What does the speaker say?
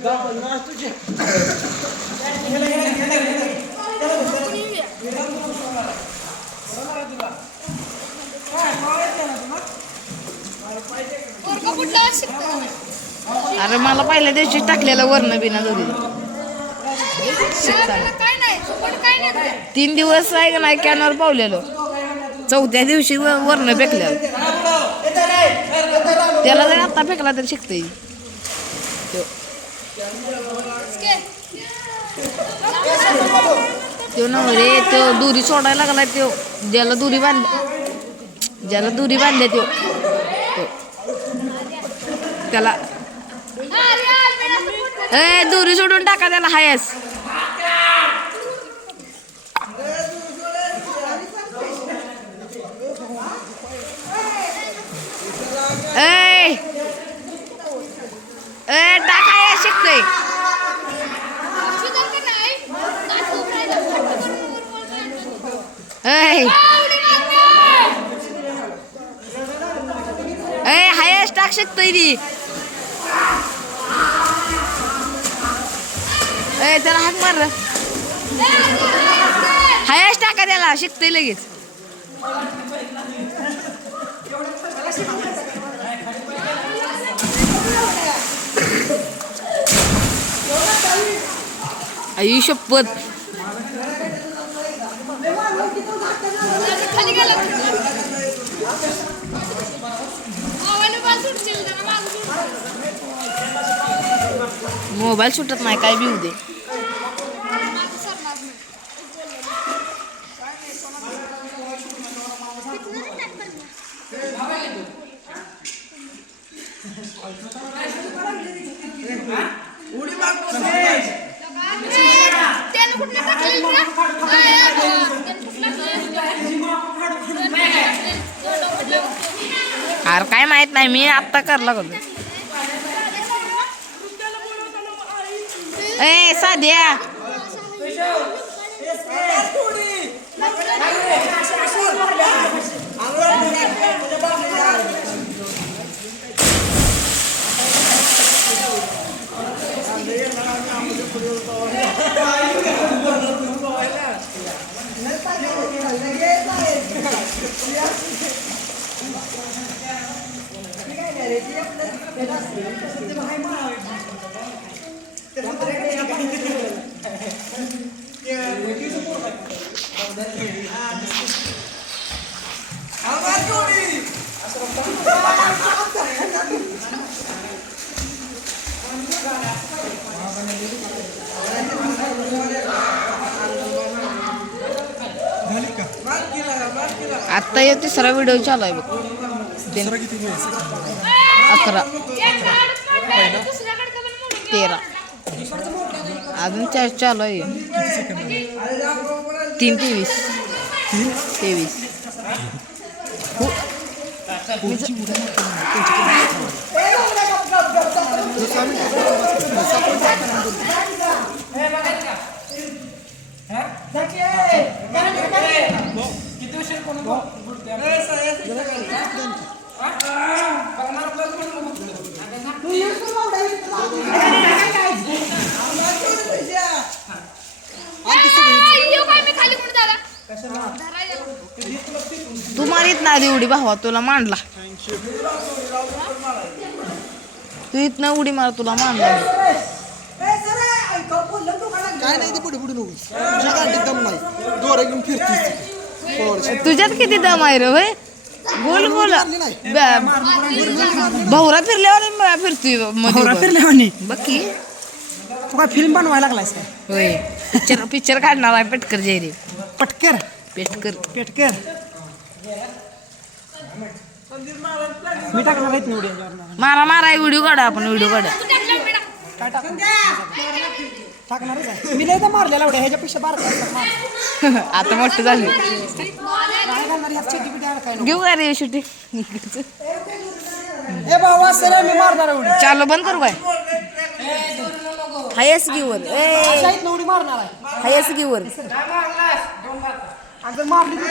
अरे मला पहिल्या दिवशी टाकलेलं वर्ण बिना दोरी 3 दिवस आहे का नाही कॅनवर पावलेलो. 4थ्या दिवशी वर्ण फेकल्या. त्याला जर आता फेकला तर शिकते. तो ना रे तो दुरी सोडायला लागला. तो ज्याला दुरी बांधल्या तो त्याला दुरी सोडून टाका त्याला. हायस टाका शिकतोय. हायस टाक शिकतोय ती. त्याला हाक मार. हायस टाका त्याला शिकतोय लगेच. आई शपथ. मोबाईल सुटत नाही काय बी होऊ दे. अरे काय माहित नाही मी आत्ता करला करू. साध्या आता ये 3रा व्हिडिओ चालू आहे बघ. 11 13 अजून चालू आहे. 3:23 तू मारित ना उडी भावा तुला मांडला. तू इथनं उडी मार तुला मांडला. काय नाही ते पुढे पुढे नको. तुझ्या गाडीत दम नाही. दोरा घेऊन फिरतीस. तुझ्यात किती दम आहे रे. होय बोल बोल. भाऊरा फिरल्यावर फिरतोय मध्ये बघ की. तू काय फिल्म बनवायला लागलायस काय? होय पिक्चर काढणार आहे. पेटकर जयरे. पेटकर मी टाकणार आहेत व्हिडिओ. मारा व्हिडिओ काढा. आपण व्हिडिओ काढा. काय टाकणारच आहे मी. लय मारलेला एवढ्या ह्याच्यापेक्षा बारका. आता मोठं झालं. काय घेऊ का रे शूटिंग. ए बाबा सर मी मारणार एवढी. चालू बंद करू काय. हायस गिवर. उडी मारणार आहे. हायस गिवर. अगं मारली तर